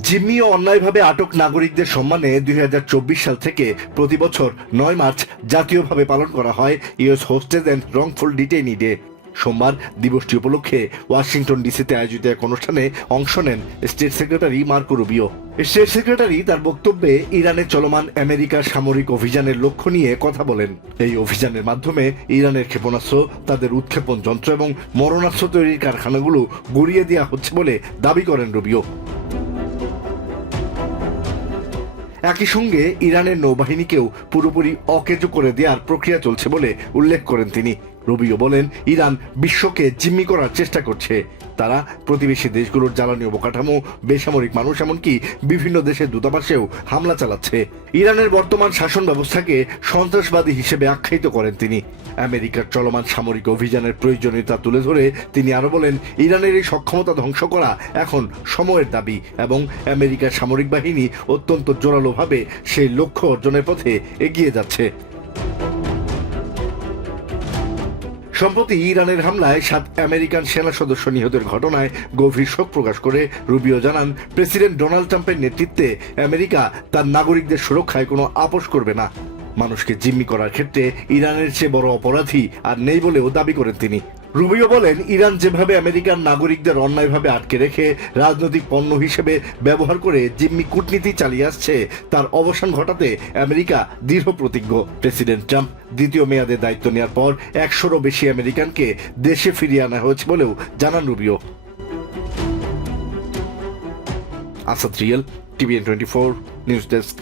জিম্মি ও অন্যায়ভাবে আটক নাগরিকদের সম্মানে ২০২৪ সাল থেকে প্রতি বছর ৯ মার্চ জাতীয়ভাবে পালন করা হয় US hostage and wrongful detainee day. সোমবার দিবসটি উপলক্ষে ওয়াশিংটন ডিসিতে আয়োজিত এক অনুষ্ঠানে অংশ নেন state secretary Marco Rubio. State secretary তার বক্তব্যে ইরানে চলমান আমেরিকার সামরিক অভিযানের লক্ষ্য নিয়ে কথা বলেন। এই অভিযানের মাধ্যমে ইরানের ক্ষেপণাস্ত্র, তাদের উৎক্ষেপণ যন্ত্র এবং মরণাস্ত্র তৈরির কারখানাগুলো গুড়িয়ে দেওয়া হচ্ছে বলে দাবি করেন রুবিও। একই সঙ্গে ইরানের নৌবাহিনীকেও পুরোপুরি অকেজো করে দেওয়ার প্রক্রিয়া চলছে বলে উল্লেখ করেন তিনি। রুবিও বলেন, ইরান বিশ্বকে জিম্মি করার চেষ্টা করছে। তারা প্রতিবেশী দেশগুলোর জ্বালানি অবকাঠামো, বেসামরিক মানুষ, এমনকি বিভিন্ন দেশের দূতাবাসেও হামলা চালাচ্ছে। ইরানের বর্তমান শাসন ব্যবস্থাকে সন্ত্রাসবাদী হিসেবে আখ্যায়িত করেন তিনি। আমেরিকার চলমান সামরিক অভিযানের প্রয়োজনীয়তা তুলে ধরে তিনি আরো বলেন, ইরানের এই সক্ষমতা ধ্বংস করা এখন সময়ের দাবি এবং আমেরিকার সামরিক বাহিনী অত্যন্ত জোরালোভাবে সেই লক্ষ্য অর্জনের পথে এগিয়ে যাচ্ছে। সম্প্রতি ইরানের হামলায় ৭ আমেরিকান সেনা সদস্য নিহতের ঘটনায় গভীর শোক প্রকাশ করে রুবিও জানান, প্রেসিডেন্ট ডোনাল্ড ট্রাম্পের নেতৃত্বে আমেরিকা তার নাগরিকদের সুরক্ষায় কোনো আপোষ করবে না। মানুষকে জিম্মি করার ক্ষেত্রে ইরানের চেয়ে বড় অপরাধী আর নেই বলেও দাবি করেন তিনি। রুবিও বলেন, ইরান যেভাবে আমেরিকান নাগরিকদের অন্যায়ভাবে আটকে রেখে রাজনৈতিক পণ্য হিসেবে ব্যবহার করে জিম্মি কূটনীতি চালিয়ে আসছে, তার অবসান ঘটাতে আমেরিকা দৃঢ় প্রতিজ্ঞ। প্রেসিডেন্ট ট্রাম্প দ্বিতীয় মেয়াদে দায়িত্ব নেওয়ার পর ১০০রও বেশি আমেরিকানকে দেশে ফিরিয়ে আনা হয়েছে বলেও জানান Rubio. Asad real, TVN24 news desk.